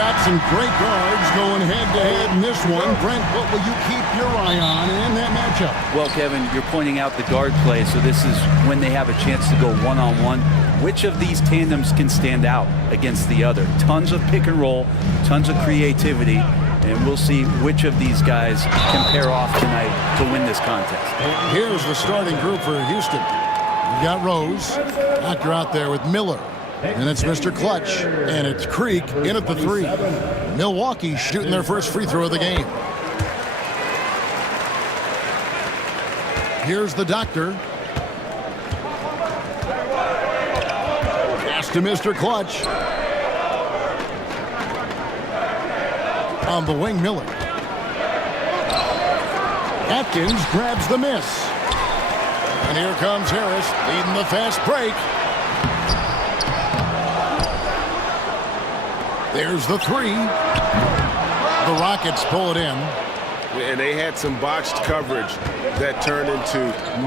got some great guards going head-to-head in this one. Brent, what will you keep your eye on in that matchup? Well, Kevin, you're pointing out the guard play, so this is when they have a chance to go one-on-one. Which of these tandems can stand out against the other? Tons of pick and roll, tons of creativity, and we'll see which of these guys can pair off tonight to win this contest. Here's the starting group for Houston. You got Rose, Doctor out there with Miller. And it's Mr. Clutch, and it's Creek in at the 3. Milwaukee shooting their first free throw of the game. Here's the Doctor. Pass to Mr. Clutch. On the wing, Miller. Atkins grabs the miss. And here comes Harris leading the fast break. There's the 3. The Rockets pull it in. And they had some botched coverage that turned into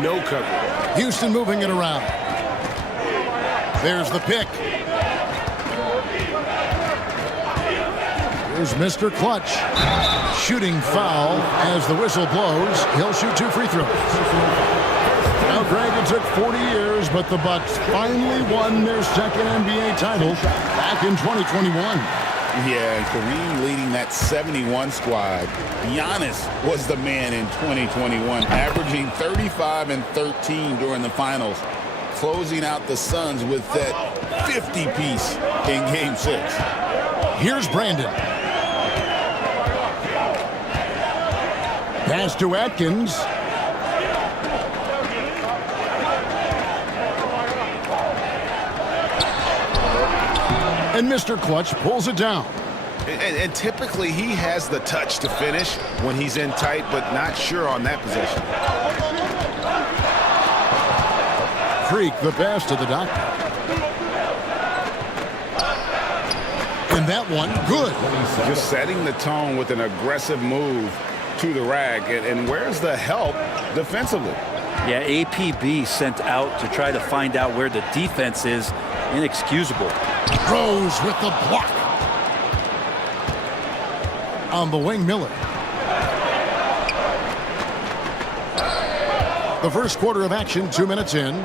no coverage. Houston moving it around. There's the pick. Here's Mr. Clutch. Shooting foul as the whistle blows. He'll shoot 2 free throws. Now, Greg, it took 40 years, but the Bucks finally won their second NBA title back in 2021. Yeah, and Kareem leading that 71 squad. Giannis was the man in 2021, averaging 35 and 13 during the finals, closing out the Suns with that 50-piece in Game 6. Here's Brandon. Pass to Atkins. And Mr. Clutch pulls it down. And typically he has the touch to finish when he's in tight, but not sure on that possession. Creek the pass to the Doctor. And that one, good. Just setting the tone with an aggressive move to the rack. And where's the help defensively? Yeah, APB sent out to try to find out where the defense is. Inexcusable. Rose with the block. On the wing, Miller. The first quarter of action, 2 minutes in.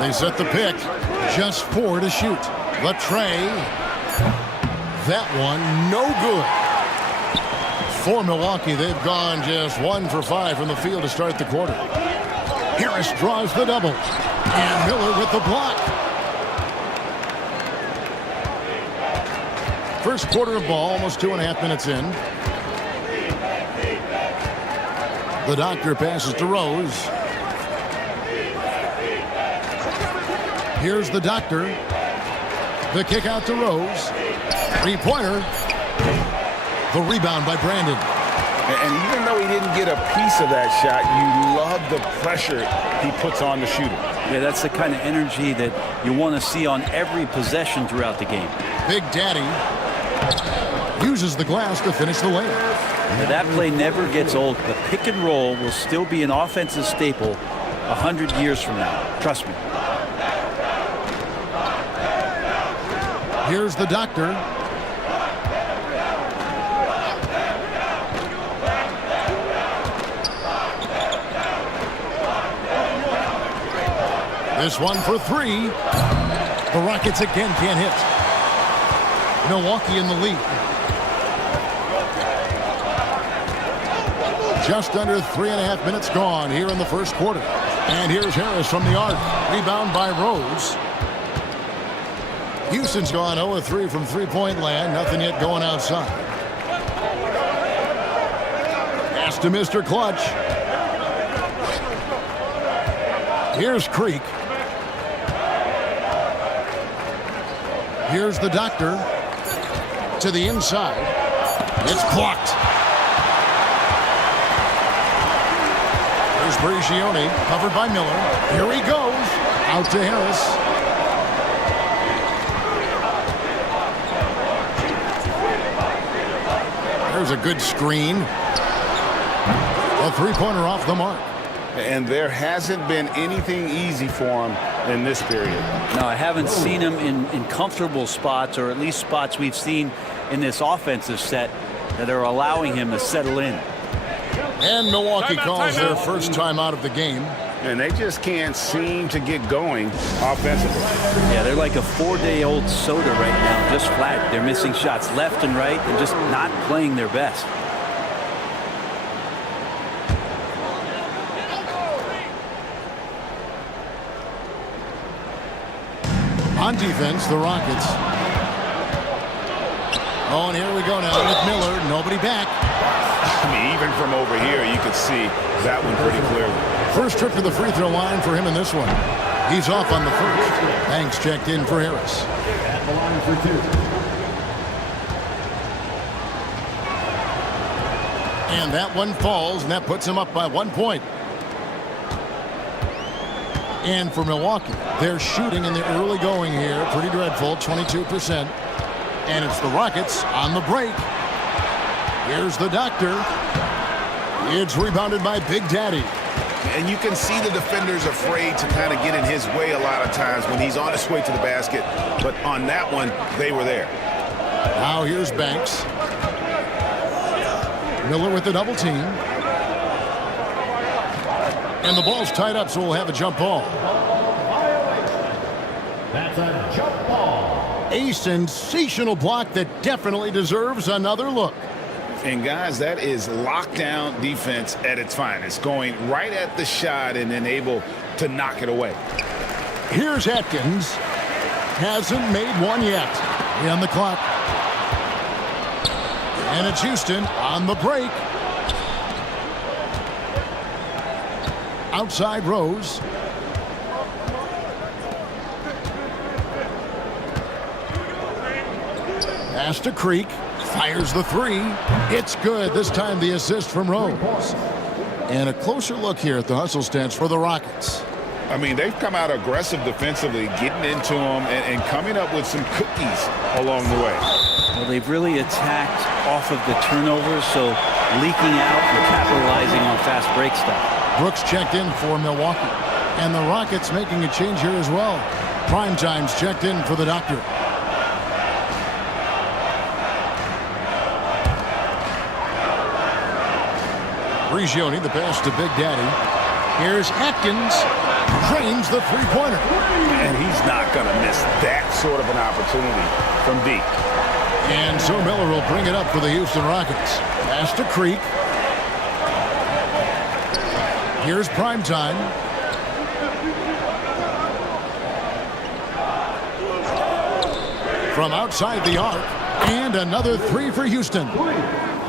They set the pick. Just 4 to shoot. Latray. That one, no good. For Milwaukee, they've gone just 1 for 5 from the field to start the quarter. Harris draws the double. And Miller with the block. First quarter of ball, almost 2.5 minutes in. The Doctor passes to Rose. Here's the Doctor. The kick out to Rose. 3-pointer. The rebound by Brandon. And even though he didn't get a piece of that shot, you love the pressure he puts on the shooter. Yeah, that's the kind of energy that you want to see on every possession throughout the game. Big Daddy uses the glass to finish the layup. Now, that play never gets old. The pick and roll will still be an offensive staple 100 years from now. Trust me. Here's the Doctor. This one for 3. The Rockets again can't hit. Milwaukee in the lead. Just under 3.5 minutes gone here in the first quarter. And here's Harris from the arc. Rebound by Rose. Houston's gone 0-3 from three-point land. Nothing yet going outside. Pass to Mr. Clutch. Here's Creek. Here's the Doctor. To the inside. It's blocked. Here's Brigioni, covered by Miller. Here he goes. Out to Harris. There's a good screen. A 3-pointer off the mark. And there hasn't been anything easy for him in this period. No, I haven't seen him in comfortable spots, or at least spots we've seen in this offensive set that are allowing him to settle in. And Milwaukee calls their first time out of the game. And they just can't seem to get going offensively. Yeah, they're like a 4-day-old soda right now, just flat. They're missing shots left and right and just not playing their best. On defense, the Rockets. Oh, and here we go now with Miller. Nobody back. I mean, even from over here, you could see that one pretty clearly. First trip to the free throw line for him in this one. He's off on the first. Banks checked in for Harris. At the line for 2. And that one falls, and that puts him up by 1 point. And for Milwaukee, they're shooting in the early going here. Pretty dreadful, 22%. And it's the Rockets on the break. Here's the doctor. It's rebounded by Big Daddy. And you can see the defenders afraid to kind of get in his way a lot of times when he's on his way to the basket. But on that one, they were there. Now here's Banks. Miller with the double team. And the ball's tied up, so we'll have a jump ball. That's a jump ball. A sensational block that definitely deserves another look. And guys, that is lockdown defense at its finest, going right at the shot and then able to knock it away. Here's Atkins. Hasn't made one yet. On the clock. And it's Houston on the break. Outside Rose. Pass to Creek. Fires the three. It's good. This time the assist from Rose. And a closer look here at the hustle stance for the Rockets. I mean, they've come out aggressive defensively, getting into them and coming up with some cookies along the way. Well, they've really attacked off of the turnovers, so leaking out and capitalizing on fast break stuff. Brooks checked in for Milwaukee. And the Rockets making a change here as well. Primetime's checked in for the doctor. Prigioni, the pass to Big Daddy. Here's Atkins. Drains the three-pointer. And he's not going to miss that sort of an opportunity from deep. And so Miller will bring it up for the Houston Rockets. Pass to Creek. Here's Primetime. From outside the arc. And another three for Houston.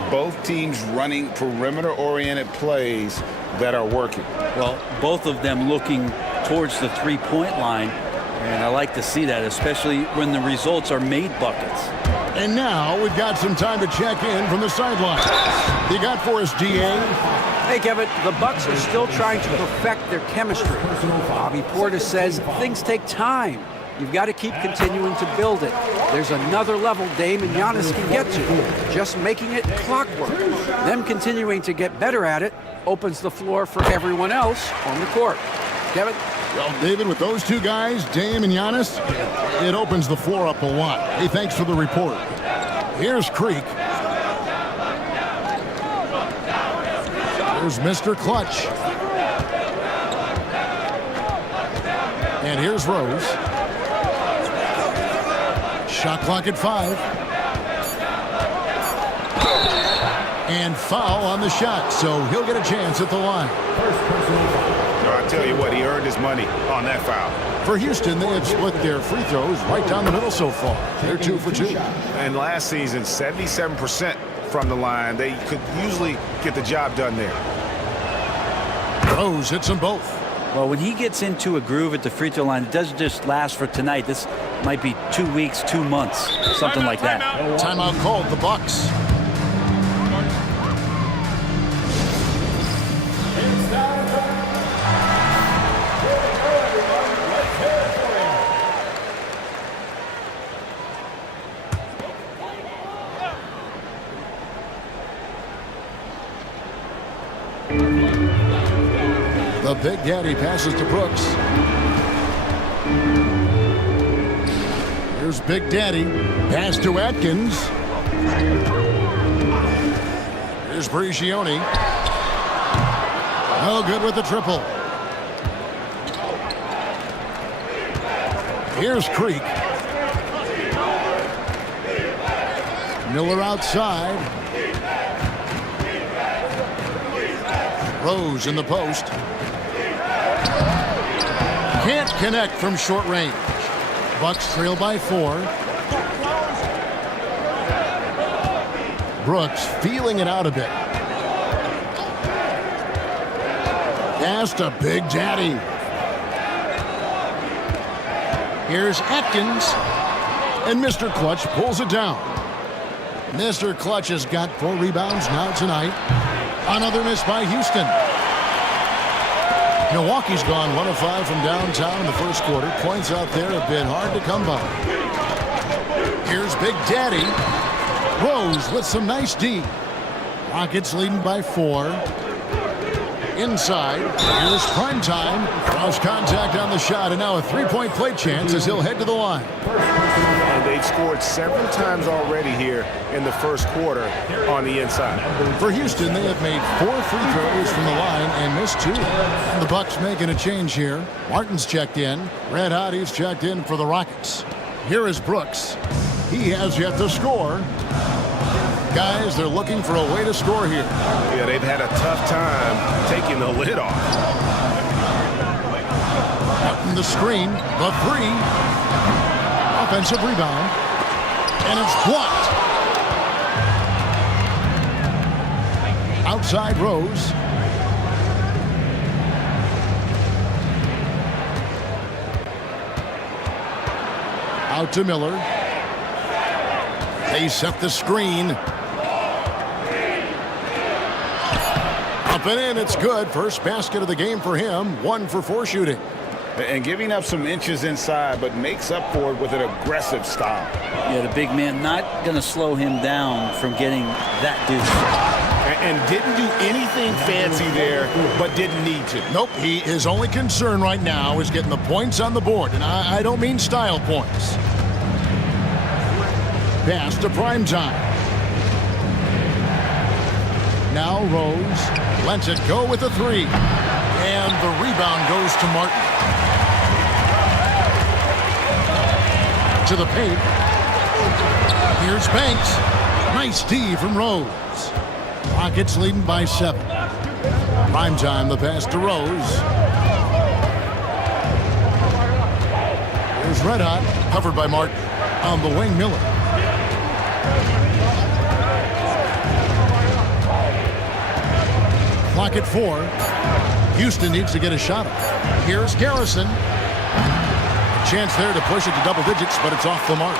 Both teams running perimeter-oriented plays that are working. Well, both of them looking towards the three-point line, and I like to see that, especially when the results are made buckets. And now we've got some time to check in from the sideline. You got for us, DA? Hey, Kevin, the Bucks are still trying to perfect their chemistry. Bobby Portis says things take time. You've got to keep continuing to build it. There's another level Dame and Giannis can get to. Just making it clockwork. Them continuing to get better at it opens the floor for everyone else on the court. Kevin? Well, David, with those two guys, Dame and Giannis, it opens the floor up a lot. Hey, thanks for the report. Here's Creek. Here's Mr. Clutch. And here's Rose. Shot clock at 5. And foul on the shot, so he'll get a chance at the line. I tell you what, he earned his money on that foul. For Houston, they have split their free throws right down the middle so far. They're 2 for 2. And last season, 77% from the line. They could usually get the job done there. Rose hits them both. Well, when he gets into a groove at the free throw line, it doesn't just last for tonight. This might be 2 weeks, 2 months, something like that. Timeout called, the Bucks. Big Daddy passes to Brooks. Here's Big Daddy. Pass to Atkins. Here's Brigioni. No good with the triple. Here's Creek. Miller outside. Rose in the post. Can't connect from short range. Bucks trail by 4. Brooks feeling it out a bit. Pass to Big Daddy. Here's Atkins. And Mr. Clutch pulls it down. Mr. Clutch has got 4 rebounds now tonight. Another miss by Houston. Milwaukee's gone 1 of 5 from downtown in the first quarter. Points out there have been hard to come by. Here's Big Daddy. Rose with some nice D. Rockets leading by 4. Inside. Here's prime time. Cross contact on the shot, and now a 3-point play chance as he'll head to the line. And they've scored several times already here in the first quarter on the inside. For Houston, they have made 4 free throws from the line and missed 2. The Bucks making a change here. Martin's checked in. Red Hotties checked in for the Rockets. Here is Brooks. He has yet to score. Guys, they're looking for a way to score here. Yeah, they've had a tough time taking the lid off. Martin the screen, the 3. Offensive rebound. And it's blocked. Outside Rose. Out to Miller. They set the screen. Up and in, it's good. First basket of the game for him. 1 for 4 shooting. And giving up some inches inside, but makes up for it with an aggressive style. Yeah, the big man not going to slow him down from getting that deuce. And didn't do anything fancy there, but didn't need to. Nope, his only concern right now is getting the points on the board. And I don't mean style points. Pass to prime time. Now Rose lets it go with a 3. And the rebound goes to Martin. To the paint. Here's Banks. Nice D from Rose. Rockets leading by 7. Prime time, the pass to Rose. Here's Red Hot, covered by Martin. On the wing, Miller. Clock at 4. Houston needs to get a shot up. Here's Garrison. Chance there to push it to double digits, but it's off the mark.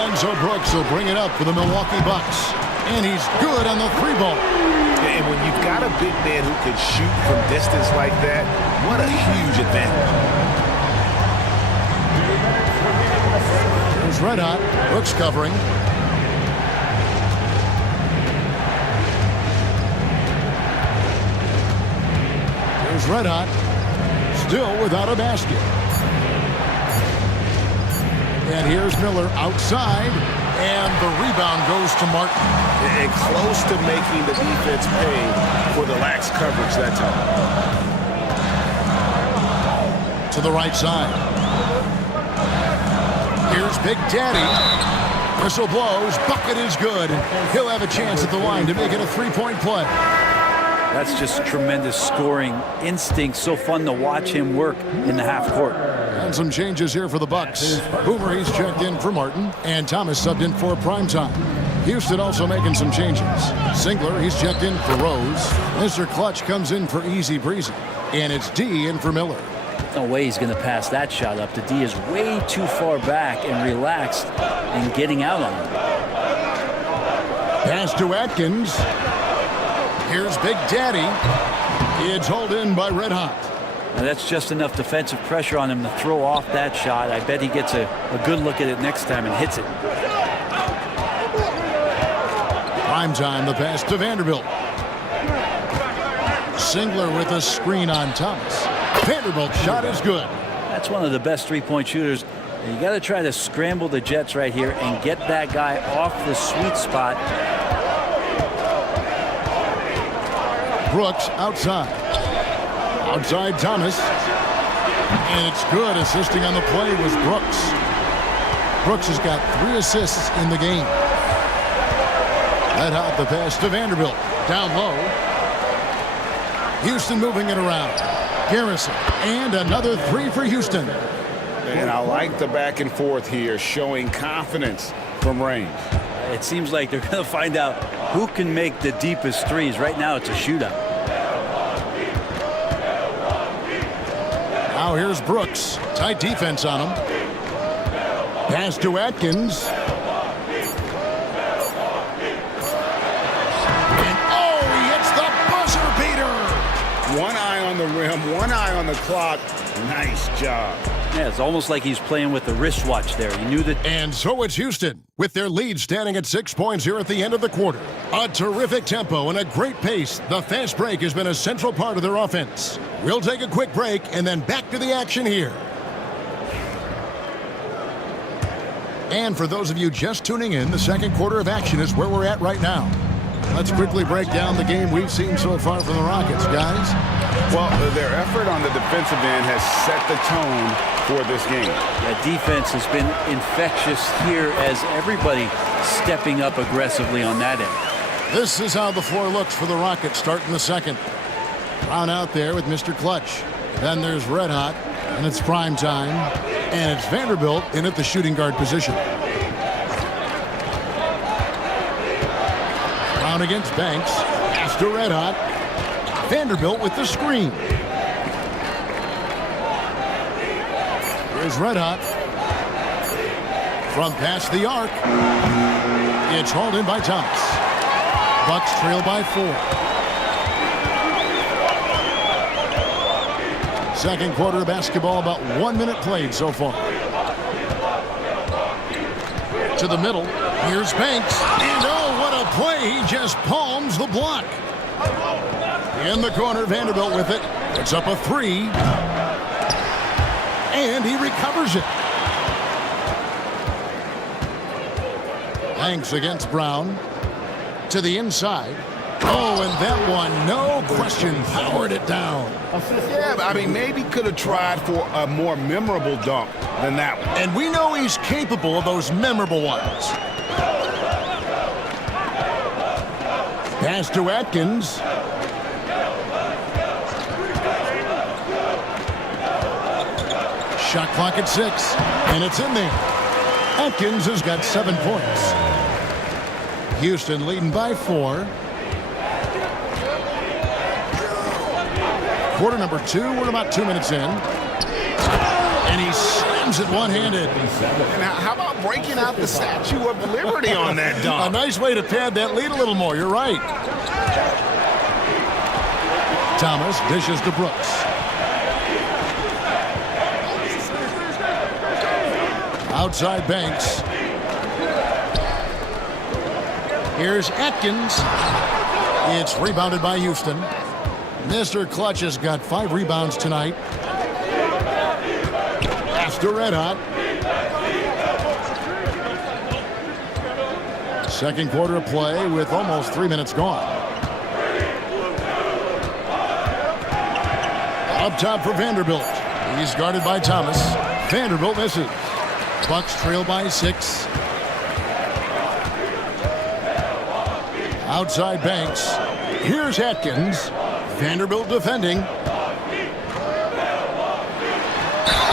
And so Brooks will bring it up for the Milwaukee Bucks. And he's good on the 3 ball. And when you've got a big man who can shoot from distance like that, what a huge advantage. There's Red Hot. Brooks covering. There's Red Hot. Still without a basket. And here's Miller outside. And the rebound goes to Martin. And close to making the defense pay for the lax coverage that time. To the right side. Here's Big Daddy. Whistle blows. Bucket is good. He'll have a chance at the line to make it a 3-point play. That's just tremendous scoring instinct. So fun to watch him work in the half court. And some changes here for the Bucks. Boomer, he's checked in for Martin. And Thomas subbed in for primetime. Houston also making some changes. Singler, he's checked in for Rose. Mr. Clutch comes in for Easy Breezy. And it's D in for Miller. No way he's going to pass that shot up. The D is way too far back and relaxed and getting out on him. Pass to Atkins. Here's Big Daddy. It's hauled in by Red Hot. Now that's just enough defensive pressure on him to throw off that shot. I bet he gets a good look at it next time and hits it. Prime time, the pass to Vanderbilt. Singler with a screen on Thomas. Vanderbilt's shot is good. That's one of the best three-point shooters. And you got to try to scramble the Jets right here and get that guy off the sweet spot. Brooks outside. Outside Thomas. And it's good. Assisting on the play was Brooks. Brooks has got 3 assists in the game. Let out the pass to Vanderbilt. Down low. Houston moving it around. Garrison. And another 3 for Houston. And I like the back and forth here, showing confidence from range. It seems like they're going to find out who can make the deepest threes. Right now, it's a shootout. Now here's Brooks. Tight defense on him. Pass to Atkins. And oh, he hits the buzzer beater. One eye on the rim, one eye on the clock. Nice job. Yeah, it's almost like he's playing with the wristwatch there. He knew that. And so it's Houston, with their lead standing at 6 points here at the end of the quarter. A terrific tempo and a great pace. The fast break has been a central part of their offense. We'll take a quick break and then back to the action here. And for those of you just tuning in, the second quarter of action is where we're at right now. Let's quickly break down the game we've seen so far from the Rockets, guys. Well, their effort on the defensive end has set the tone for this game. Yeah, defense has been infectious here as everybody stepping up aggressively on that end. This is how the floor looks for the Rockets starting the second. Brown out there with Mr. Clutch. Then there's Red Hot, and it's prime time. And it's Vanderbilt in at the shooting guard position. Brown against Banks. Pass to Red Hot. Vanderbilt with the screen. Here's Red Hot. From past the arc. It's hauled in by Thomas. Bucks trail by 4. Second quarter of basketball, about 1 minute played so far. To the middle. Here's Banks. And oh, what a play. He just palms the block. In the corner, Vanderbilt with it. It's up a 3. And he recovers it. Banks against Brown. To the inside. Oh, and that one, no question, powered it down. Yeah, but I mean, maybe could have tried for a more memorable dunk than that one. And we know he's capable of those memorable ones. Pass to Atkins. Shot clock at 6, and it's in there. Atkins has got 7 points. Houston leading by 4. Quarter number 2, we're about 2 minutes in. And he slams it one-handed. Now, how about breaking out the Statue of Liberty on that dunk? A nice way to pad that lead a little more, you're right. Thomas dishes to Brooks. Outside Banks. Here's Atkins. It's rebounded by Houston. Mr. Clutch has got 5 rebounds tonight. Pass to Red Hot. Second quarter of play with almost 3 minutes gone. Up top for Vanderbilt. He's guarded by Thomas. Vanderbilt misses. Bucks trail by 6. Outside Banks. Here's Atkins. Vanderbilt defending.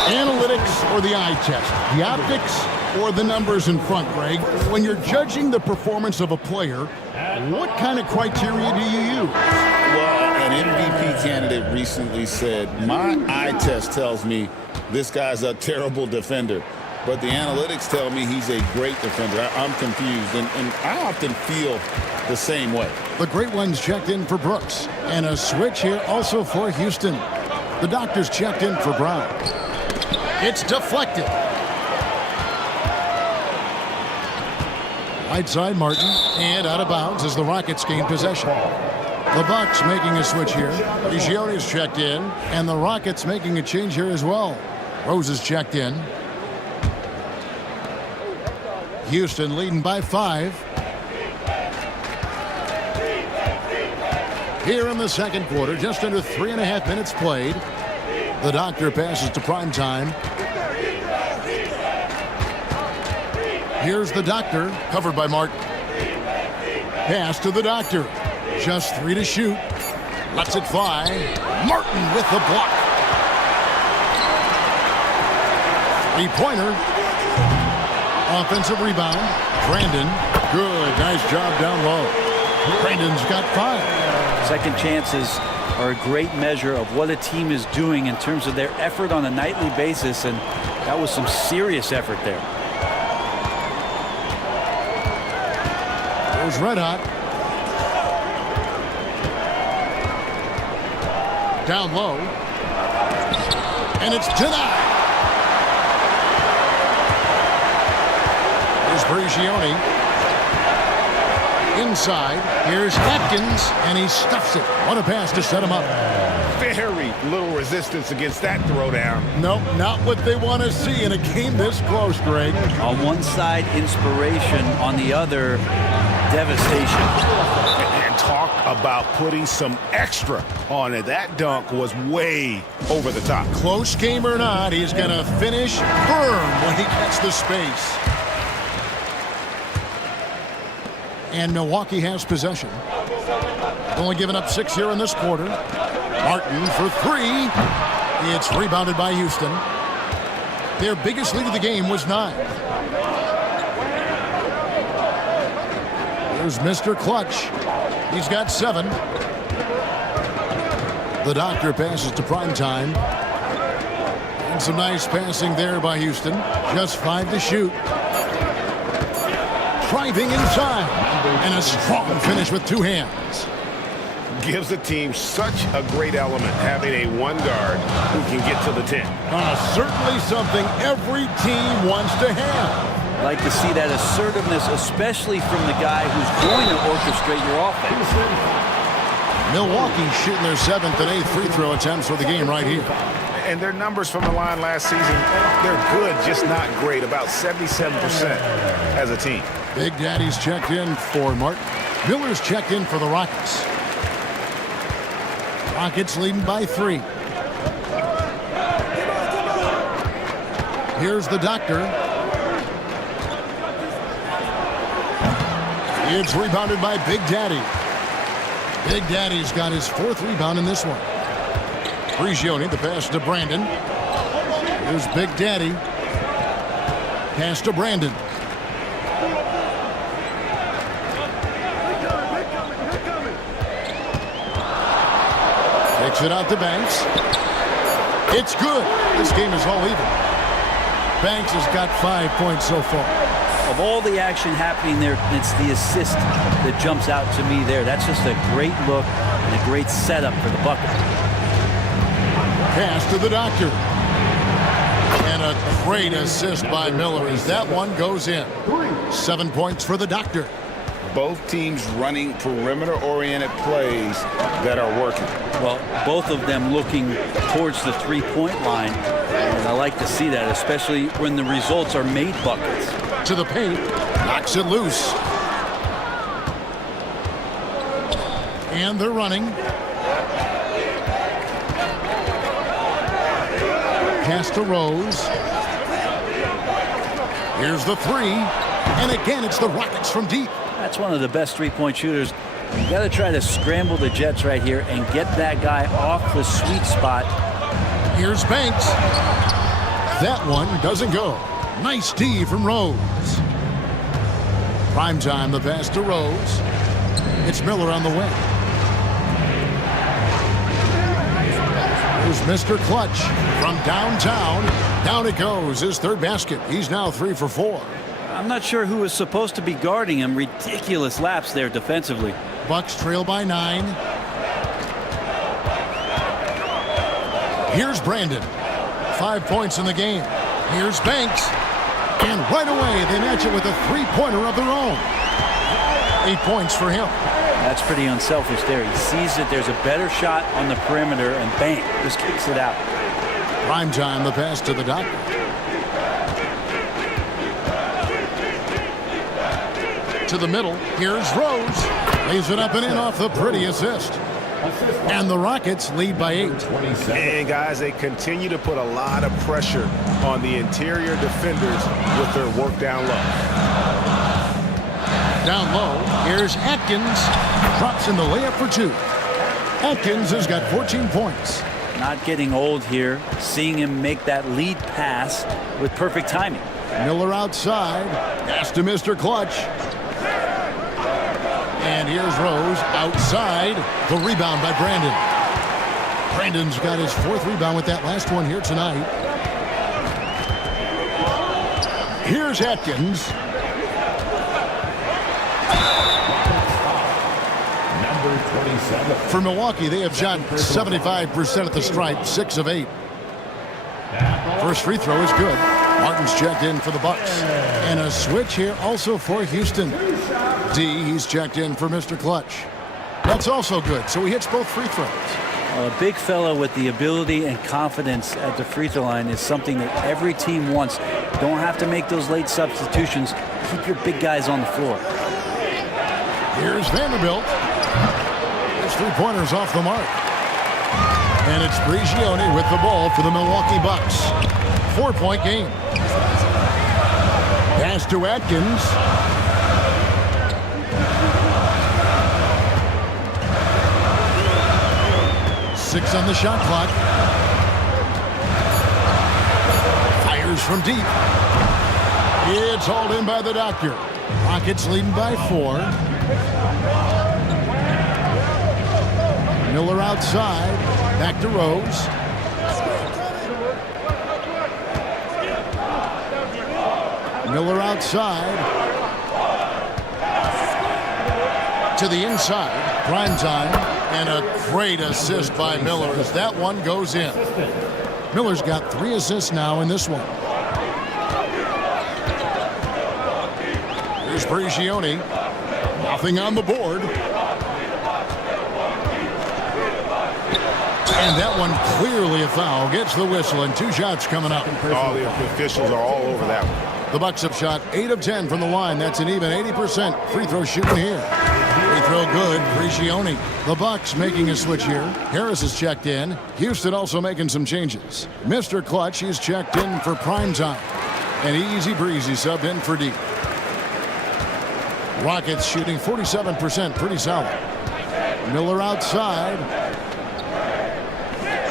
Analytics or the eye test? The optics or the numbers in front, Greg? When you're judging the performance of a player, what kind of criteria do you use? Well, an MVP candidate recently said, my eye test tells me this guy's a terrible defender, but the analytics tell me he's a great defender. I'm confused, and I often feel the same way. The great ones checked in for Brooks, and a switch here also for Houston. The doctors checked in for Brown. It's deflected. Right side Martin, and out of bounds as the Rockets gain possession. The Bucks making a switch here. Rigione's checked in, and the Rockets making a change here as well. Rose is checked in. Houston leading by 5. Here in the second quarter, just under 3.5 minutes played. The Doctor passes to primetime. Here's the Doctor, covered by Martin. Pass to the Doctor. Just 3 to shoot. Lets it fly. Martin with the block. 3-pointer. Offensive rebound. Brandon. Good. Nice job down low. Brandon's got 5. Second chances are a great measure of what a team is doing in terms of their effort on a nightly basis, and that was some serious effort there. It was red hot. Down low. And it's denied. Here's Brigioni. Inside. Here's Atkins, and he stuffs it. What a pass to set him up. Very little resistance against that throwdown. Nope, not what they want to see in a game this close, Greg. On one side, inspiration. On the other, devastation. And talk about putting some extra on it. That dunk was way over the top. Close game or not, he's going to finish firm when he gets the space. And Milwaukee has possession. Only giving up 6 here in this quarter. Martin for 3. It's rebounded by Houston. Their biggest lead of the game was 9. There's Mr. Clutch. He's got 7. The Doctor passes to primetime. And some nice passing there by Houston. Just 5 to shoot. Driving inside. And a strong finish with 2 hands. Gives the team such a great element having a one guard who can get to the 10. Certainly something every team wants to have. Like to see that assertiveness, especially from the guy who's going to orchestrate your offense. Milwaukee shooting their 7th and 8th free throw attempts for the game right here. And their numbers from the line last season, they're good, just not great. About 77% as a team. Big Daddy's checked in for Martin. Miller's checked in for the Rockets. Rockets leading by 3. Here's the Doctor. It's rebounded by Big Daddy. Big Daddy's got his 4th rebound in this one. Brigioni, the pass to Brandon. Here's Big Daddy. Pass to Brandon. Takes it out to Banks. It's good. This game is all even. Banks has got 5 points so far. Of all the action happening there, it's the assist that jumps out to me there. That's just a great look and a great setup for the bucket. Pass to the Doctor. And a great assist by Miller as that one goes in. 7 points for the Doctor. Both teams running perimeter-oriented plays that are working. Well, both of them looking towards the three-point line. And I like to see that, especially when the results are made buckets. To the paint, knocks it loose. And they're running. Pass to Rose. Here's the 3. And again, it's the Rockets from deep. That's one of the best three-point shooters. You got to try to scramble the Jets right here and get that guy off the sweet spot. Here's Banks. That one doesn't go. Nice D from Rose. Primetime, the pass to Rose. It's Miller on the way. Here's Mr. Clutch from downtown. Down it goes. His 3rd basket. He's now 3 for 4. I'm not sure who is supposed to be guarding him. Ridiculous lapse there defensively. Bucks trail by 9. Here's Brandon. 5 points in the game. Here's Banks. And right away, they match it with a 3-pointer of their own. 8 points for him. That's pretty unselfish there. He sees that there's a better shot on the perimeter, and bang, just kicks it out. Prime time, the pass to the doctor. To the middle. Here's Rose. Lays it up and in off the pretty assist. And the Rockets lead by 8. And guys, they continue to put a lot of pressure on the interior defenders with their work down low. Down low, here's Atkins. Drops in the layup for 2. Atkins has got 14 points. Not getting old here. Seeing him make that lead pass with perfect timing. Miller outside. Pass to Mr. Clutch. And here's Rose outside. The rebound by Brandon. Brandon's got his 4th rebound with that last one here tonight. Here's Atkins. Number 27. For Milwaukee, they have shot 75% at the stripe, 6 of 8. First free throw is good. Martin's checked in for the Bucks. And a switch here also for Houston. D, he's checked in for Mr. Clutch. That's also good, so he hits both free throws. A big fella with the ability and confidence at the free throw line is something that every team wants. Don't have to make those late substitutions. Keep your big guys on the floor. Here's Vanderbilt. His 3-pointers off the mark. And it's Prigioni with the ball for the Milwaukee Bucks. 4-point game. Pass to Atkins. Six on the shot clock. Fires from deep. It's hauled in by the doctor. Rockets leading by 4. Miller outside. Back to Rose. Miller outside. To the inside. Prime time. And a great assist by Miller as that one goes in. Miller's got 3 assists now in this one. Here's Prigioni. Nothing on the board. And that one clearly a foul. Gets the whistle and 2 shots coming up. All the officials are all over that one. The Bucks have shot 8 of 10 from the line. That's an even 80% free throw shooting here. Free throw good. Prigioni. The Bucks making a switch here. Harris is checked in. Houston also making some changes. Mr. Clutch, he's checked in for prime time. And easy breezy subbed in for D. Rockets shooting 47%. Pretty solid. Miller outside.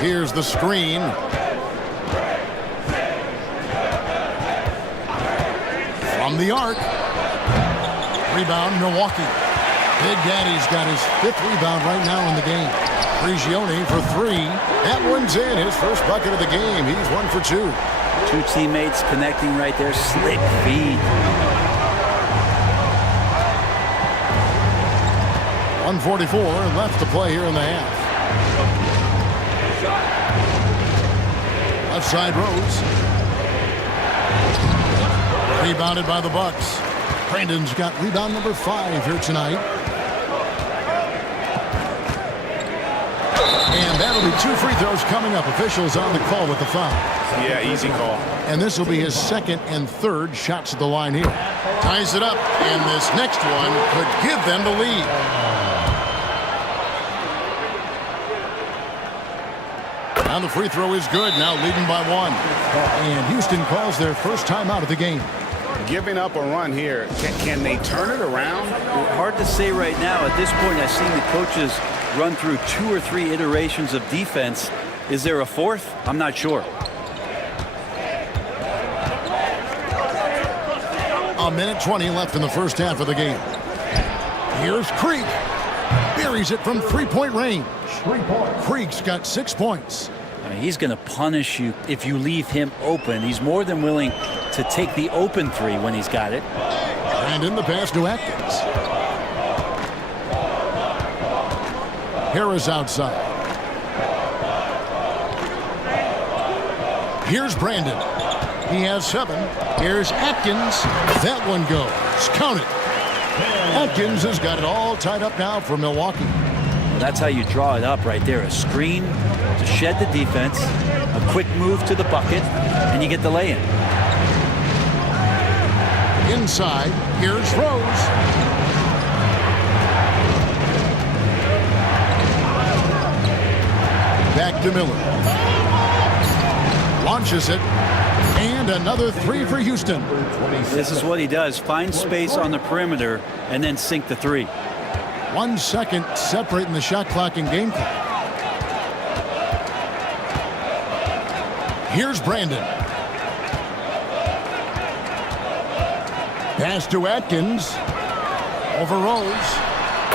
Here's the screen. From the arc. Rebound, Milwaukee. Big Daddy's got his 5th rebound right now in the game. Prigioni for 3. That one's in. His first bucket of the game. He's 1 for 2. 2 teammates connecting right there. Slick feed. 1:44 left to play here in the half. Left side Rose. Rebounded by the Bucks. Brandon's got rebound number 5 here tonight. And that'll be 2 free throws coming up. Officials on the call with the foul. Yeah, easy call. And this will be his 2nd and 3rd shots at the line here. Ties it up, and this next one could give them the lead. Now the free throw is good, now leading by 1. And Houston calls their first timeout of the game. Giving up a run here. Can they turn it around? Hard to say right now. At this point, I've seen the coaches run through 2 or 3 iterations of defense. Is there a 4th? I'm not sure. A minute 20 left in the first half of the game. Here's Creek. Buries it from 3-point range. Creek's got 6 points. I mean, he's going to punish you if you leave him open. He's more than willing to take the open 3 when he's got it. And in the pass to Atkins. Harris outside. Here's Brandon. He has 7. Here's Atkins. That one goes. Count it. Atkins has got it all tied up now for Milwaukee. Well, that's how you draw it up right there. A screen to shed the defense, a quick move to the bucket, and you get the lay-in. Inside, here's Rose. Back to Miller. Launches it. And another three for Houston. This is what he does. Find space on the perimeter and then sink the three. 1 second separating the shot clock and game clock. Here's Brandon. Pass to Atkins. Over Rose.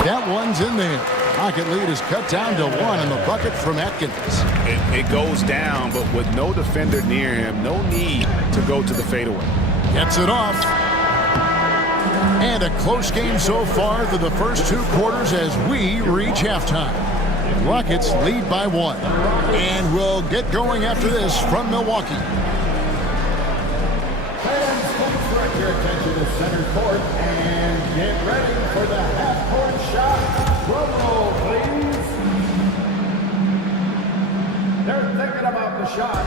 That one's in there. Pocket lead is cut down to 1 on the bucket from Atkins. It goes down, but with no defender near him, no need to go to the fadeaway. Gets it off. And a close game so far through the first 2 quarters as we reach halftime. Rockets lead by 1. And we'll get going after this from Milwaukee. Fans, please direct your attention to center court and get ready for the half-court shot. Drum roll, please. They're thinking about the shot.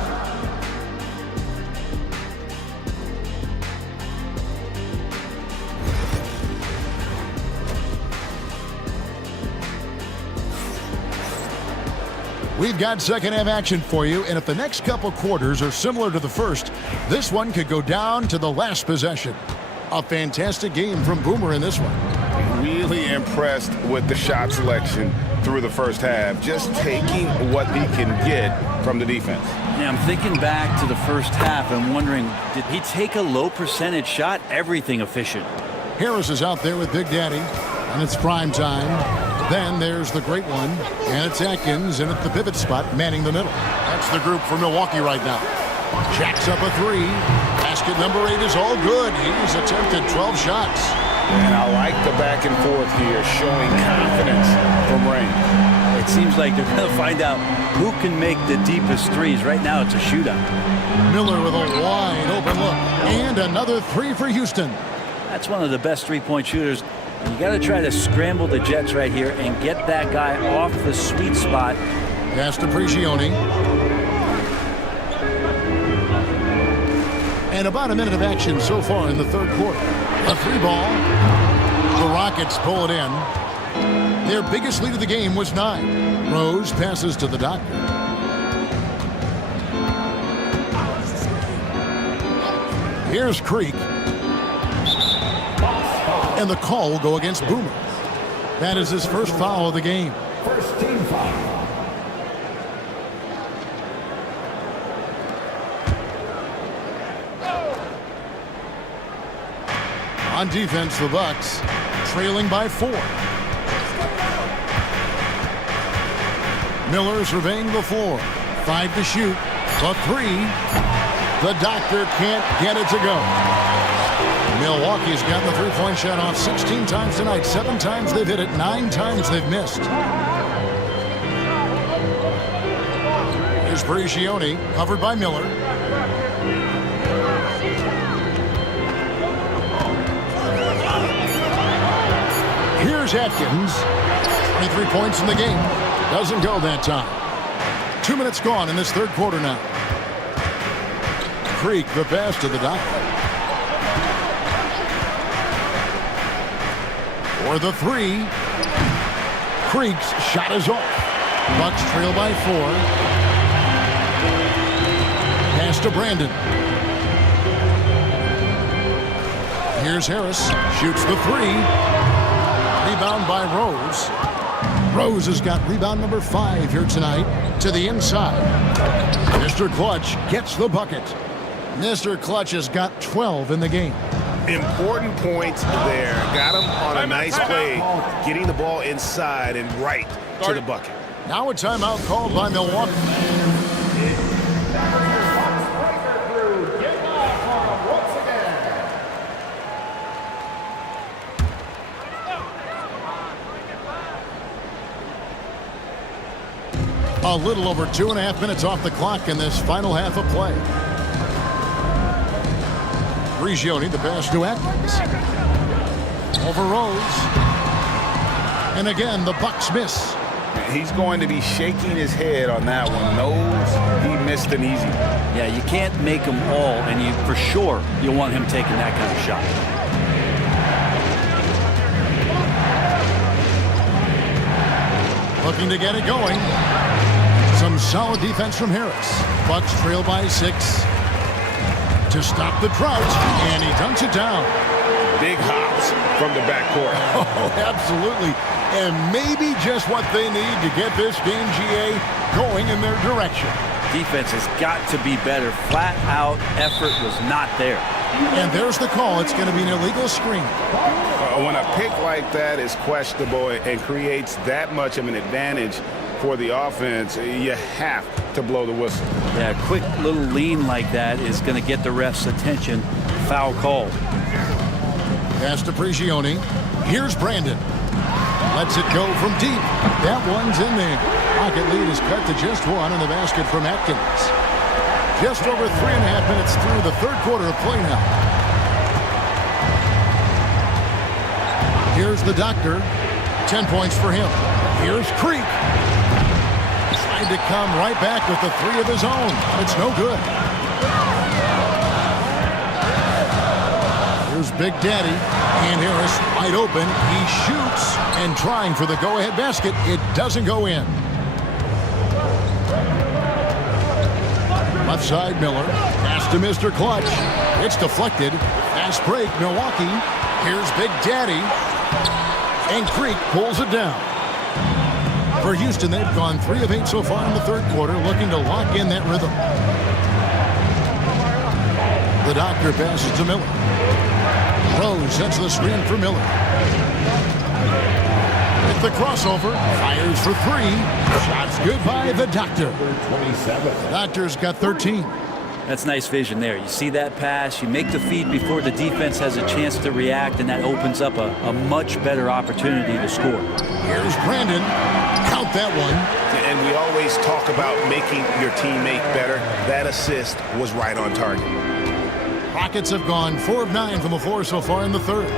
We've got second half action for you, and if the next couple quarters are similar to the first, this one could go down to the last possession. A fantastic game from Boomer in this one. Really impressed with the shot selection through the first half, just taking what he can get from the defense. Yeah, I'm thinking back to the first half and wondering, did he take a low percentage shot? Everything efficient. Harris is out there with Big Daddy, and it's prime time. Then there's the great one, and it's Atkins, and at the pivot spot, manning the middle. That's the group for Milwaukee right now. Jacks up a 3. Basket number 8 is all good. He's attempted 12 shots. And I like the back and forth here, showing confidence from range. It seems like they're going to find out who can make the deepest threes. Right now, it's a shootout. Miller with a wide open look. And another 3 for Houston. That's one of the best three-point shooters. You got to try to scramble the Jets right here and get that guy off the sweet spot. Pass to Prigioni. And about a minute of action so far in the third quarter. A 3 ball. The Rockets pull it in. Their biggest lead of the game was 9. Rose passes to the doctor. Here's Creek. And the call will go against Boomer. That is his first foul of the game. First team foul. On defense, the Bucks trailing by 4. Miller surveying the floor. 5 to shoot. The 3. The doctor can't get it to go. Milwaukee's got the three-point shot off 16 times tonight. 7 times they've hit it. 9 times they've missed. Here's Prigioni, covered by Miller. Here's Atkins. 23 points in the game. Doesn't go that time. 2 minutes gone in this third quarter now. Creek, the pass to the doctor. For the 3. Creek's shot is off. Bucks trail by 4. Pass to Brandon. Here's Harris. Shoots the 3. Rebound by Rose. Rose has got rebound number 5 here tonight to the inside. Mr. Clutch gets the bucket. Mr. Clutch has got 12 in the game. Important point there. Got him on a nice play, getting the ball inside and right to the bucket. Now a timeout called by Milwaukee. A little over 2.5 minutes off the clock in this final half of play. Prigioni, the pass to Atkins. Over Rose. And again, the Bucks miss. He's going to be shaking his head on that one. Knows he missed an easy. Yeah, you can't make them all, and you for sure you'll want him taking that kind of shot. Looking to get it going. Some solid defense from Harris. Bucks trail by 6. To stop the drought, and he dunks it down. Big hops from the backcourt. Oh, absolutely. And maybe just what they need to get this game, GA, going in their direction. Defense has got to be better. Flat out effort was not there. And there's the call. It's going to be an illegal screen. When a pick like that is questionable and creates that much of an advantage for the offense, you have to blow the whistle. Yeah, a quick little lean like that is going to get the ref's attention. Foul called. Pass to Prigioni. Here's Brandon. Lets it go from deep. That one's in there. Rocket lead is cut to just 1 in the basket from Atkins. Just over 3.5 minutes through the third quarter of play now. Here's the Doctor. 10 points for him. Here's Creek. Tried to come right back with the 3 of his own. It's no good. Here's Big Daddy. And Harris wide open. He shoots and trying for the go-ahead basket. It doesn't go in. Left side, Miller. Pass to Mr. Clutch. It's deflected. Fast break, Milwaukee. Here's Big Daddy. And Creek pulls it down. For Houston, they've gone 3 of 8 so far in the third quarter, looking to lock in that rhythm. The Doctor passes to Miller. Rose sets the screen for Miller. With the crossover, fires for 3. Shots good by the Doctor. The Doctor's got 13. That's nice vision there. You see that pass, you make the feed before the defense has a chance to react, and that opens up a much better opportunity to score. Here's Brandon. Count that one. And we always talk about making your teammate better. That assist was right on target. Rockets have gone 4 of 9 from the floor so far in the third.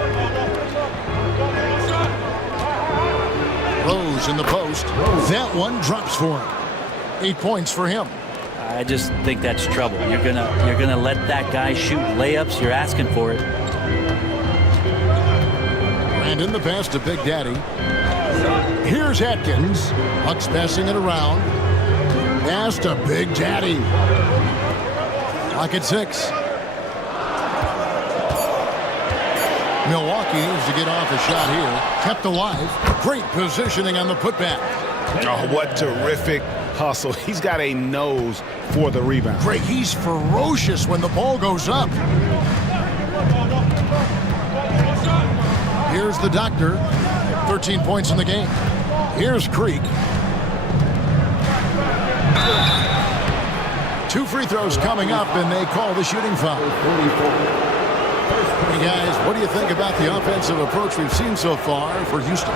Rose in the post. That one drops for him. 8 points for him. I just think that's trouble. You're gonna let that guy shoot layups. You're asking for it. Brandon the pass to Big Daddy. Here's Atkins. Bucks passing it around. Pass to Big Daddy. Clock at 6. Milwaukee needs to get off a shot here. Kept alive. Great positioning on the putback. Oh, what terrific hustle. He's got a nose for the rebound. Great. He's ferocious when the ball goes up. Here's the Doctor. 13 points in the game. Here's Creek. 2 free throws coming up, and they call the shooting foul. Hey guys, what do you think about the offensive approach we've seen so far for Houston?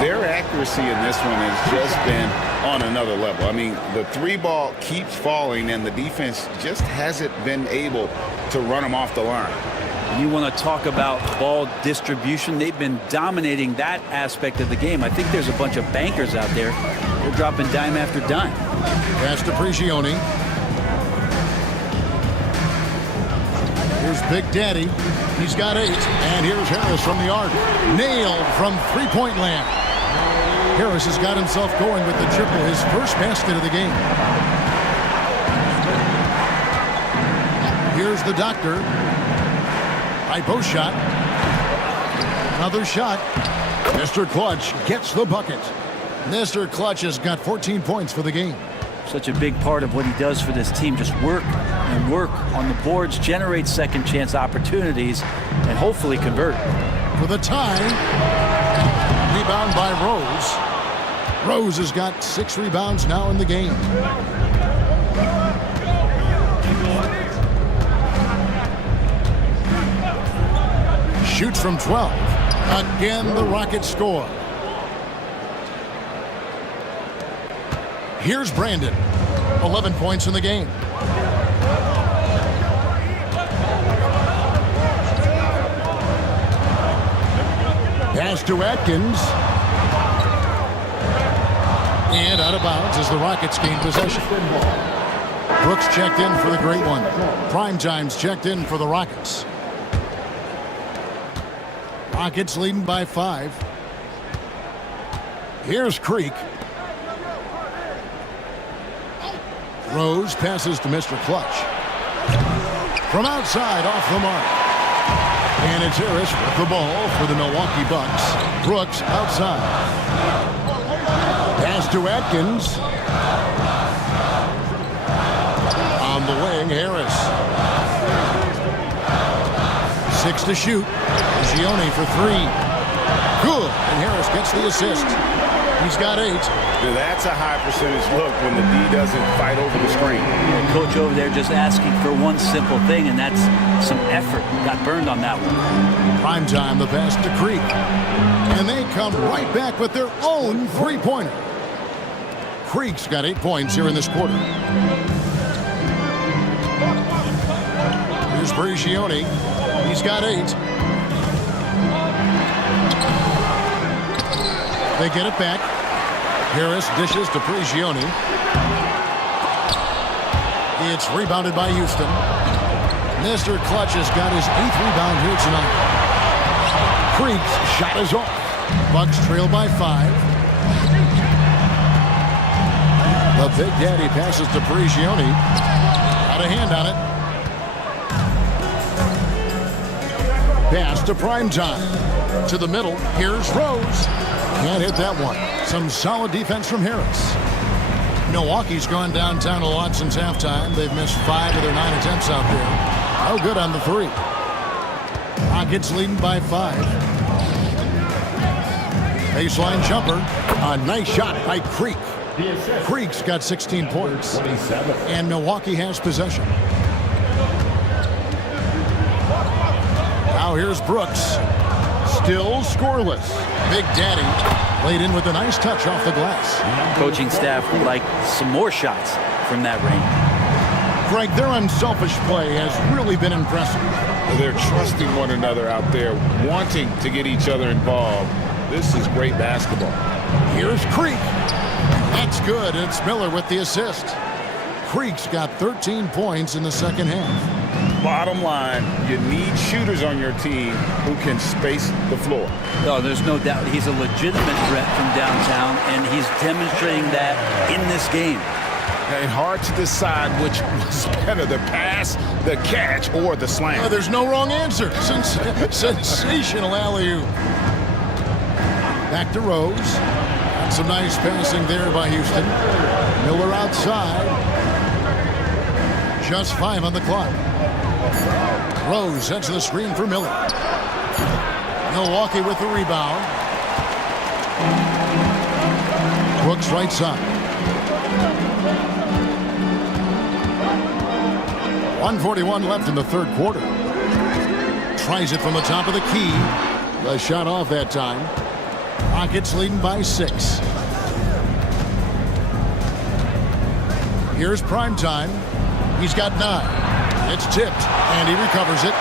Their accuracy in this one has just been on another level. I mean, the 3 ball keeps falling, and the defense just hasn't been able to run them off the line. You want to talk about ball distribution. They've been dominating that aspect of the game. I think there's a bunch of bankers out there. They're dropping dime after dime. Pass to Prigioni. Here's Big Daddy. He's got 8. And here's Harris from the arc. Nailed from 3-point land. Harris has got himself going with the triple, his first basket of the game. Here's the Doctor. High post shot. Another shot. Mr. Clutch gets the bucket. Mr. Clutch has got 14 points for the game. Such a big part of what he does for this team. Just work and work on the boards, generate second chance opportunities, and hopefully convert. For the tie. Rebound by Rose. Rose has got 6 rebounds now in the game. Shoots from 12. Again, the Rockets score. Here's Brandon. 11 points in the game. Pass to Atkins. And out of bounds as the Rockets gain possession. Brooks checked in for the great one. Primetime's checked in for the Rockets. Rockets leading by 5. Here's Creek. Rose passes to Mr. Clutch. From outside, off the mark. And it's Harris with the ball for the Milwaukee Bucks. Brooks outside. Pass to Atkins. On the wing, Harris. 6 to shoot. Gioni for 3. Good. And Harris gets the assist. He's got 8. Now that's a high percentage look when the D doesn't fight over the screen. Coach over there just asking for one simple thing, and that's some effort. Got burned on that one. Primetime, the pass to Creek. And they come right back with their own three-pointer. Creek's got 8 points here in this quarter. Here's Brigioni. He's got 8. They get it back. Harris dishes to Prigioni. It's rebounded by Houston. Mr. Clutch has got his 8th rebound here tonight. Creek's shot is off. Bucks trail by 5. The Big Daddy passes to Prigioni. Got a hand on it. Pass to Primetime. To the middle. Here's Rose. Can't hit that one. Some solid defense from Harris. Milwaukee's gone downtown a lot since halftime. They've missed 5 of their 9 attempts out there. No good on the 3. Rockets leading by 5. Baseline jumper. A nice shot by Creek. Creek's got 16 points. And Milwaukee has possession. Now here's Brooks. Still scoreless. Big Daddy laid in with a nice touch off the glass. Coaching staff would like some more shots from that range. Greg, their unselfish play has really been impressive. They're trusting one another out there, wanting to get each other involved. This is great basketball. Here's Creek. That's good. It's Miller with the assist. Creek's got 13 points in the second half. Bottom line, you need shooters on your team who can space the floor. No, there's no doubt he's a legitimate threat from downtown, and he's demonstrating that in this game. And hard to decide which was better, the pass, the catch, or the slam. There's no wrong answer. Sensational alley-oop. Back to Rose. Got some nice passing there by Houston. Miller outside. Just 5 on the clock. Rose sets the screen for Miller. Milwaukee with the rebound. Brooks right side. 1:41 left in the third quarter. Tries it from the top of the key. The shot off that time. Rockets leading by 6. Here's Primetime. He's got 9. It's tipped, and he recovers it.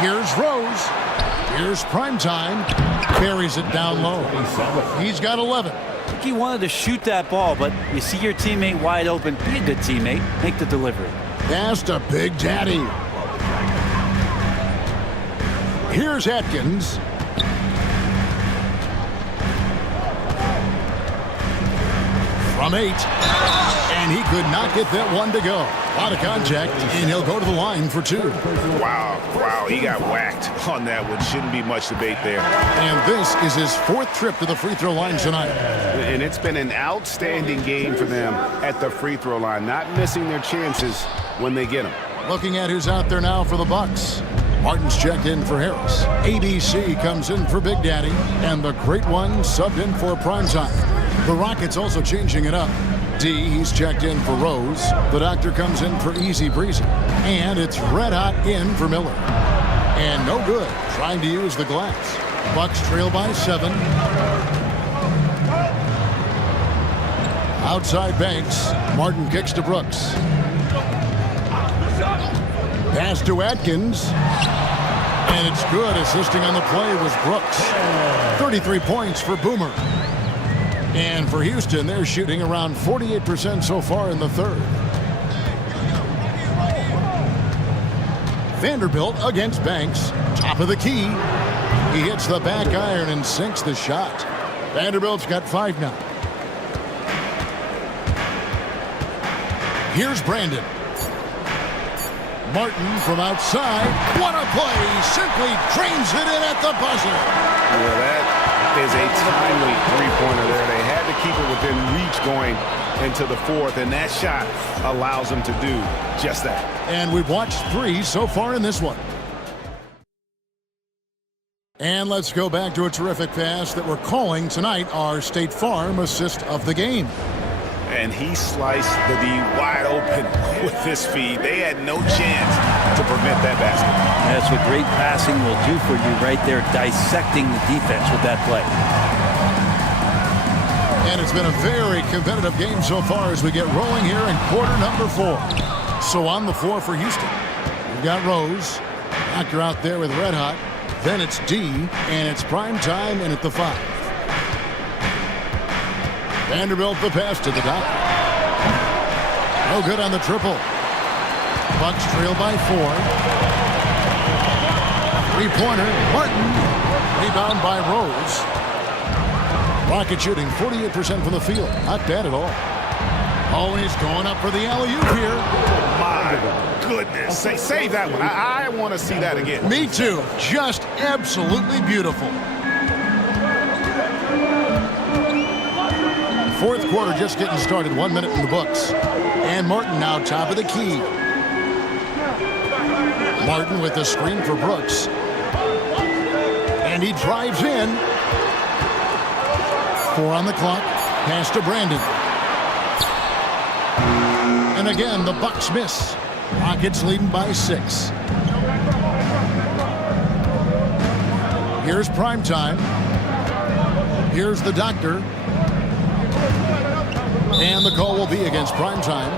Here's Rose. Here's Primetime. Buries it down low. He's got 11. I think he wanted to shoot that ball, but you see your teammate wide open. Be a good teammate. Make the delivery. Pass to Big Daddy. Here's Atkins. From 8. And he could not get that one to go. A lot of contact, and he'll go to the line for 2. Wow, he got whacked on that one. Shouldn't be much debate there. And this is his 4th trip to the free throw line tonight. And it's been an outstanding game for them at the free throw line, not missing their chances when they get them. Looking at who's out there now for the Bucks. Martin's checked in for Harris. ABC comes in for Big Daddy, and the great one subbed in for Primetime. The Rockets also changing it up. D, he's checked in for Rose. The doctor comes in for Easy Breezy. And it's red hot in for Miller. And no good, trying to use the glass. Bucks trail by 7. Outside Banks. Martin kicks to Brooks. Pass to Atkins. And it's good. Assisting on the play was Brooks. 33 points for Boomer. And for Houston, they're shooting around 48% so far in the third. Vanderbilt against Banks. Top of the key. He hits the back iron and sinks the shot. Vanderbilt's got 5 now. Here's Brandon. Martin from outside. What a play. Simply drains it in at the buzzer. Well, that is a timely three-pointer there. They had to keep it within reach going into the fourth, and that shot allows them to do just that. And we've watched 3 so far in this one. And let's go back to a terrific pass that we're calling tonight our State Farm assist of the game. And he sliced the D wide open with his feed. They had no chance to prevent that basket. That's what great passing will do for you right there, dissecting the defense with that play. And it's been a very competitive game so far as we get rolling here in quarter number 4. So on the floor for Houston, we've got Rose. Doctor out there with Red Hot. Then it's D, and it's prime time and at the 5. Vanderbilt the pass to the Doctor. No good on the triple. Bucks trail by 4. 3-pointer, Martin. Rebound by Rose. Rocket shooting 48% from the field. Not bad at all. Always going up for the alley-oop here. My goodness. Save that one. I want to see that again. Me too. Just absolutely beautiful. Fourth quarter just getting started. 1 minute in the books. And Martin now top of the key. Martin with the screen for Brooks. And he drives in. 4 on the clock. Pass to Brandon. And again, the Bucks miss. Rockets leading by 6. Here's prime time. Here's the Doctor. And the call will be against prime time.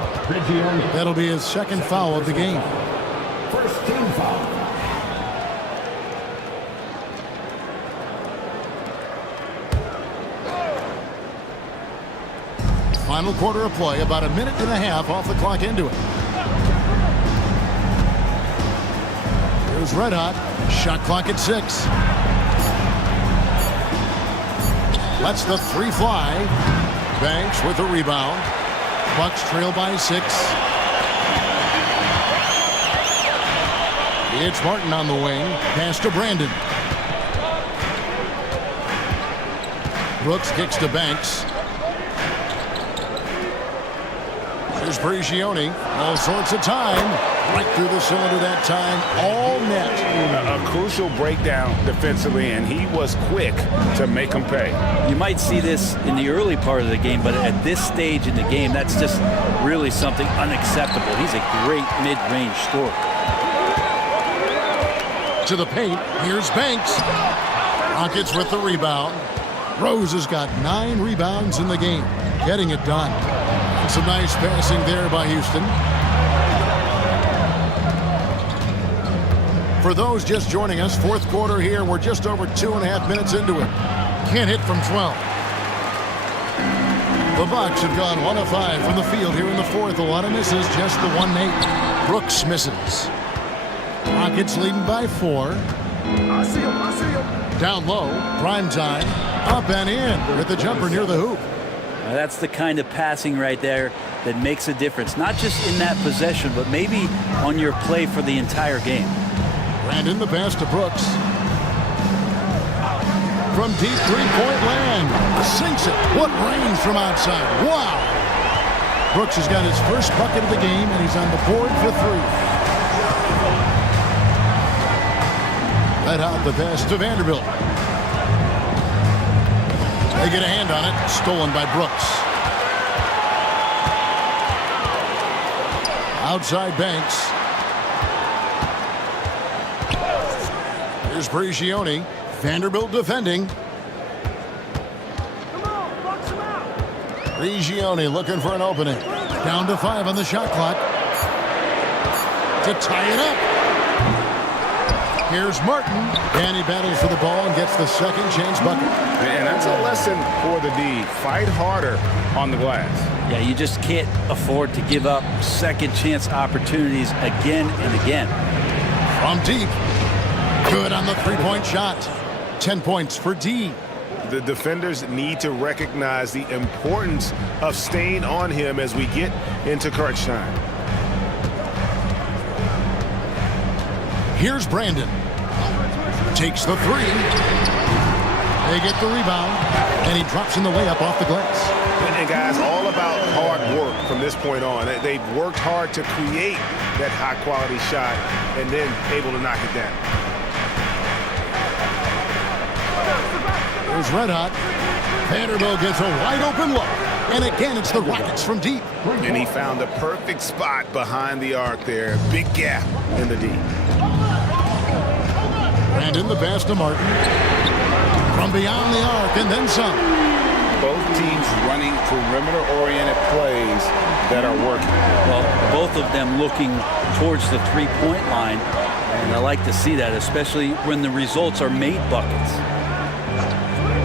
That'll be his second foul of the game. First team foul. Final quarter of play, about a minute and a half off the clock into it. Here's Red Hot. Shot clock at 6. Lets the 3 fly. Banks with a rebound. Bucks trail by 6. It's Martin on the wing. Pass to Brandon. Brooks kicks to Banks. Here's Prigioni. All sorts of time. Right through the cylinder that time. All net. A crucial breakdown defensively, and he was quick to make him pay. You might see this in the early part of the game, but at this stage in the game, that's just really something unacceptable. He's a great mid-range scorer. To the paint. Here's Banks. Rockets with the rebound. Rose has got 9 rebounds in the game. Getting it done. And some nice passing there by Houston. For those just joining us, fourth quarter here. We're just over 2.5 minutes into it. Can't hit from 12. The Bucks have gone 1 of 5 from the field here in the fourth. A lot of misses, just the 1 Nate. Brooks misses. Rockets leading by 4. I see him. Down low, prime time, up and in with the jumper near the hoop. Now that's the kind of passing right there that makes a difference, not just in that possession, but maybe on your play for the entire game. Brandon the pass to Brooks. From deep three-point land, sinks it. What range from outside. Wow. Brooks has got his first bucket of the game, and he's on the board for 3. Let out the pass to Vanderbilt. They get a hand on it. Stolen by Brooks. Outside Banks. Here's Prigioni. Vanderbilt defending. Prigioni looking for an opening. Down to 5 on the shot clock. To tie it up. Here's Martin, and he battles for the ball and gets the second chance bucket. And that's a lesson for the D. Fight harder on the glass. Yeah, you just can't afford to give up second chance opportunities again and again. From deep. Good on the three-point shot. 10 points for D. The defenders need to recognize the importance of staying on him as we get into crunch time. Here's Brandon. Takes the three. They get the rebound, and he drops in the layup off the glass. And guys, all about hard work from this point on. They've worked hard to create that high-quality shot and then able to knock it down. Here's Red Hot. Vanderbilt gets a wide-open look. And again, it's the Rockets from deep. And he found the perfect spot behind the arc there. Big gap in the D. Brandon the pass to Martin. From beyond the arc, and then some. Both teams running perimeter-oriented plays that are working. Well, both of them looking towards the three-point line, and I like to see that, especially when the results are made buckets.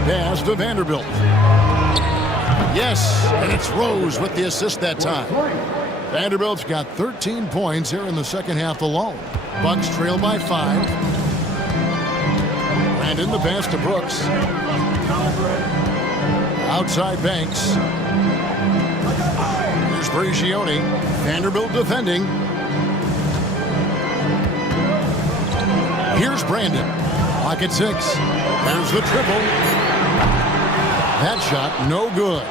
Pass to Vanderbilt. Yes, and it's Rose with the assist that time. Vanderbilt's got 13 points here in the second half alone. Bucks trail by 5. Brandon the pass to Brooks. Outside Banks. Here's Brigioni. Vanderbilt defending. Here's Brandon. Clock at 6. There's the triple. That shot, no good.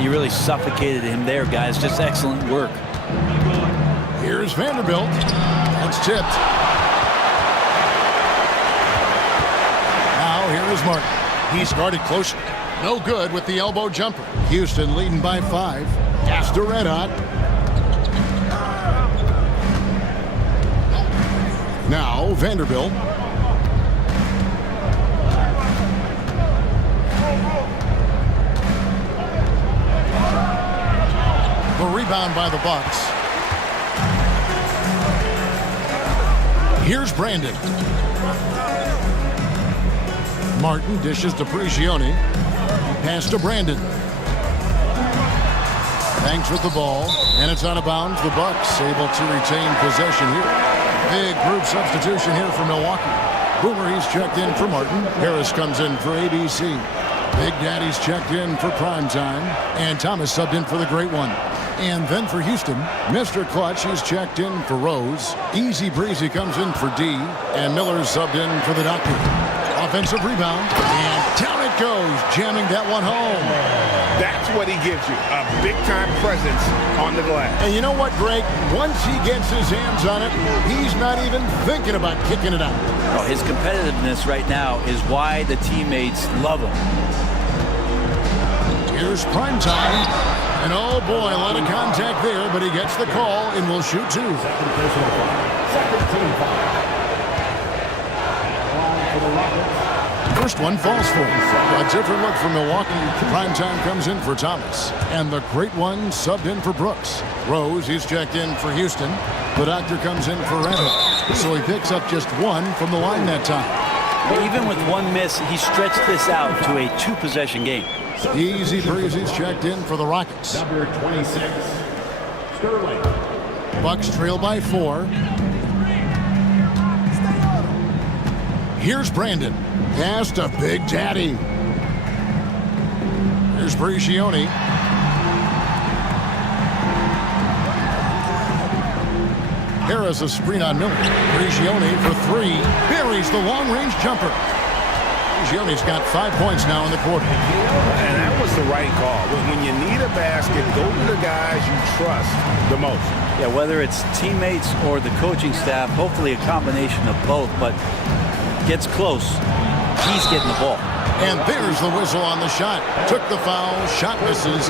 He really suffocated him there, guys. Just excellent work. Here's Vanderbilt. That's tipped. Now here is Martin. He's guarded closer. No good with the elbow jumper. Houston leading by 5. Pass to Red Hot. Now Vanderbilt. The rebound by the Bucks. Here's Brandon. Martin dishes to Prigioni. Pass to Brandon. Banks with the ball, and it's out of bounds. The Bucks able to retain possession here. Big group substitution here for Milwaukee. Boomer, he's checked in for Martin. Harris comes in for ABC. Big Daddy's checked in for prime time, and Thomas subbed in for the great one. And then for Houston, Mr. Clutch, he's checked in for Rose. Easy Breezy comes in for D, and Miller's subbed in for the Doctor. Offensive rebound, and down it goes, jamming that one home. That's what he gives you, a big-time presence on the glass. And you know what, Greg? Once he gets his hands on it, he's not even thinking about kicking it out. Oh, his competitiveness right now is why the teammates love him. Here's prime time. And oh boy, a lot of contact there, but he gets the call and will shoot 2. Second team foul. Line for the Rockets. First one falls for him. A different look for Milwaukee. Primetime comes in for Thomas. And the great one subbed in for Brooks. Rose, he's checked in for Houston. The Doctor comes in for Randall. So he picks up just 1 from the line that time. Even with 1 miss, he stretched this out to a 2-possession game. Easy Breezy's checked in for the Rockets. Number 26, Sterling. Bucks trail by 4. Here's Brandon. Pass to Big Daddy. Here's Brigioni. Harris a screen on Miller. Brigioni for 3. Buries the long-range jumper. Brigioni's got 5 points now in the quarter. And that was the right call. When you need a basket, go to the guys you trust the most. Yeah, whether it's teammates or the coaching staff, hopefully a combination of both, but gets close, he's getting the ball. And there's the whistle on the shot. Took the foul, shot misses.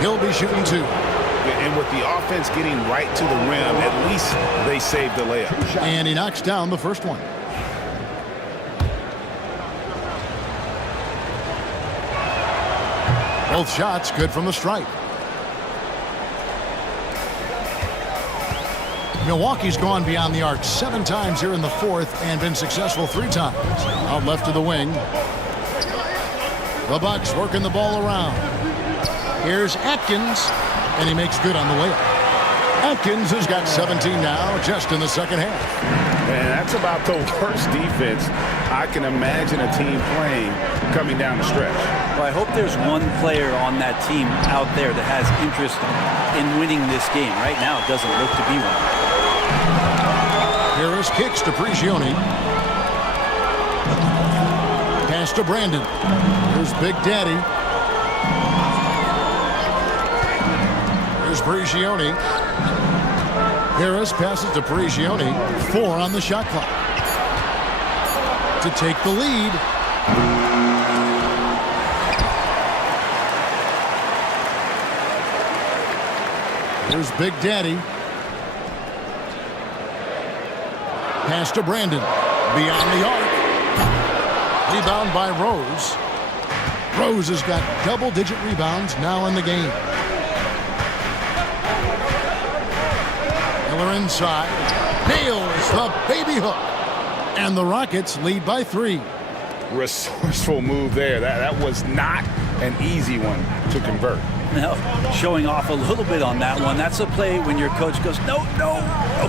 He'll be shooting 2. And with the offense getting right to the rim, at least they saved the layup. And he knocks down the first one. Both shots good from the stripe. Milwaukee's gone beyond the arc 7 times here in the fourth and been successful 3 times. Out left of the wing. The Bucks working the ball around. Here's Atkins, and he makes good on the way up. Atkins has got 17 now just in the second half. And that's about the worst defense I can imagine a team playing coming down the stretch. Well, I hope there's one player on that team out there that has interest in winning this game. Right now, it doesn't look to be one. Harris kicks to Prigioni. Pass to Brandon. Here's Big Daddy. Here's Prigioni. Harris passes to Prigioni. 4 on the shot clock. To take the lead. Here's Big Daddy. Pass to Brandon. Beyond the arc. Rebound by Rose. Rose has got double-digit rebounds now in the game. Miller inside. Nails the baby hook. And the Rockets lead by 3. Resourceful move there. That was not an easy one to convert. No, showing off a little bit on that one. That's a play when your coach goes, no.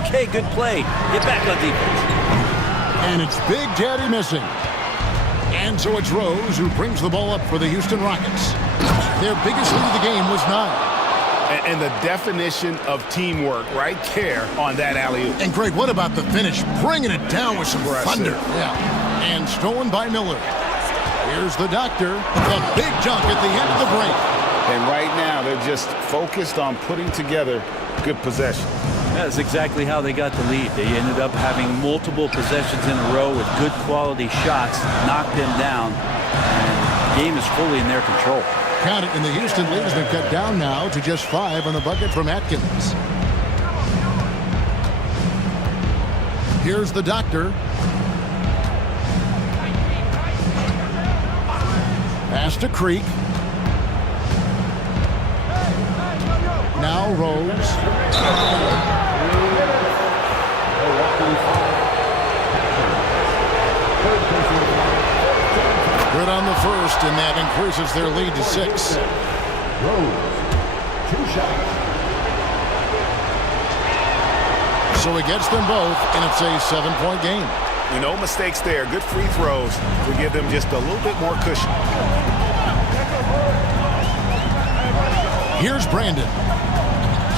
Okay, good play. Get back on defense. And it's Big Daddy missing. And so it's Rose who brings the ball up for the Houston Rockets. Their biggest lead of the game was 9. And the definition of teamwork right there on that alley-oop. And Greg, what about the finish? Bringing it down with some thunder. Yeah. And stolen by Miller. Here's the doctor. The big dunk at the end of the break. And right now, they're just focused on putting together good possession. That's exactly how they got the lead. They ended up having multiple possessions in a row with good quality shots, knocked them down, and the game is fully in their control. Count it, and the Houston lead has been cut down now to just 5 on the bucket from Atkins. Here's the doctor. Pass to Creek. Now Rose. Good on the first, and that increases their lead to 6. Rose, 2 shots. So he gets them both, and it's a 7-point game. No mistakes there. Good free throws to give them just a little bit more cushion. Here's Brandon.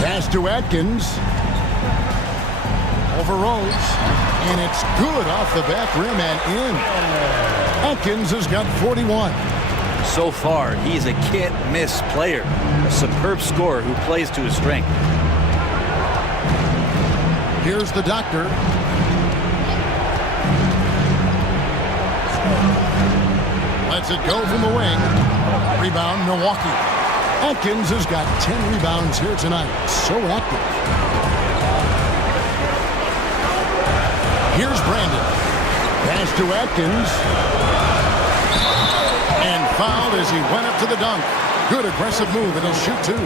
Pass to Atkins. Over Rose. And it's good off the back rim and in. Atkins has got 41. So far, he's a can't-miss player. A superb scorer who plays to his strength. Here's the doctor. Lets it go from the wing. Rebound, Milwaukee. Atkins has got 10 rebounds here tonight. So active. Here's Brandon. Pass to Atkins. And fouled as he went up to the dunk. Good aggressive move, and he'll shoot 2.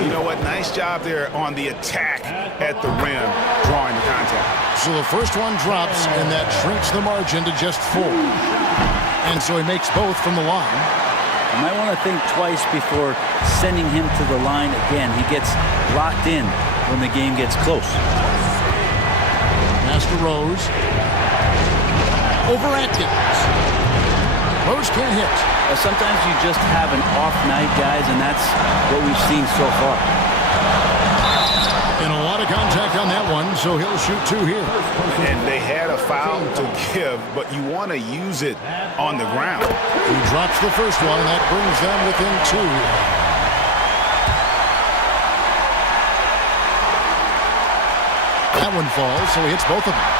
You know what? Nice job there on the attack at the rim, drawing the contact. So the first one drops, and that shrinks the margin to just 4. And so he makes both from the line. You might want to think twice before sending him to the line again. He gets locked in when the game gets close. Pass to Rose. Over Atkins. Rose can't hit. Sometimes you just have an off night, guys, and that's what we've seen so far. And a lot of contact on that one, so he'll shoot 2 here. And they had a foul to give, but you want to use it on the ground. He drops the first one, and that brings them within 2. That one falls, so he hits both of them.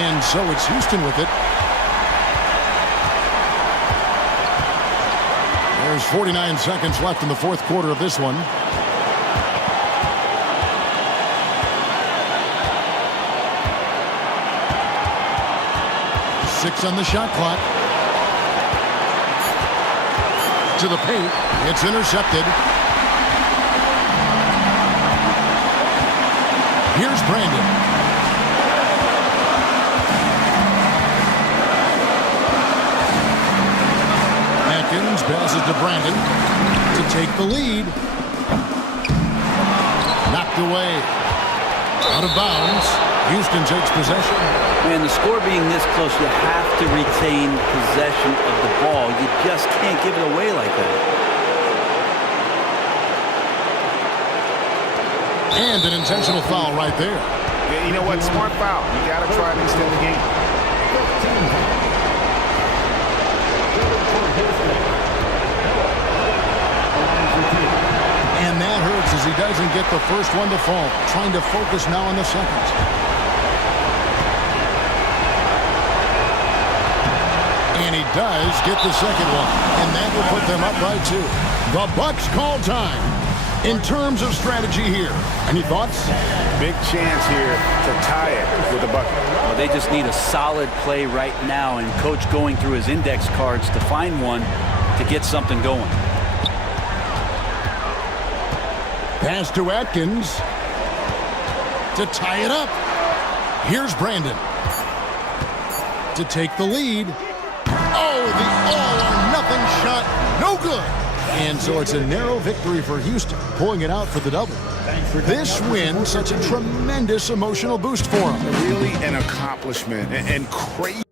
And so it's Houston with it. There's 49 seconds left in the fourth quarter of this one. Six on the shot clock. To the paint. It's intercepted. Here's Brandon. Atkins passes to Brandon to take the lead. Knocked away. Out of bounds. Houston takes possession. Man, the score being this close, you have to retain possession of the ball. You just can't give it away like that. And an intentional foul right there. Yeah, you know what? Smart foul. You got to try to extend the game. And that hurts as he doesn't get the first one to fall. Trying to focus now on the second. And he does get the second one. And that will put them up by 2. The Bucks call time. In terms of strategy here, any thoughts? Big chance here to tie it with a bucket. Well, they just need a solid play right now, and Coach going through his index cards to find one to get something going. Pass to Atkins to tie it up. Here's Brandon to take the lead. Oh, the all-or-nothing shot. No good. And so it's a narrow victory for Houston, pulling it out for the double. This win, such a tremendous emotional boost for them. Really an accomplishment and crazy.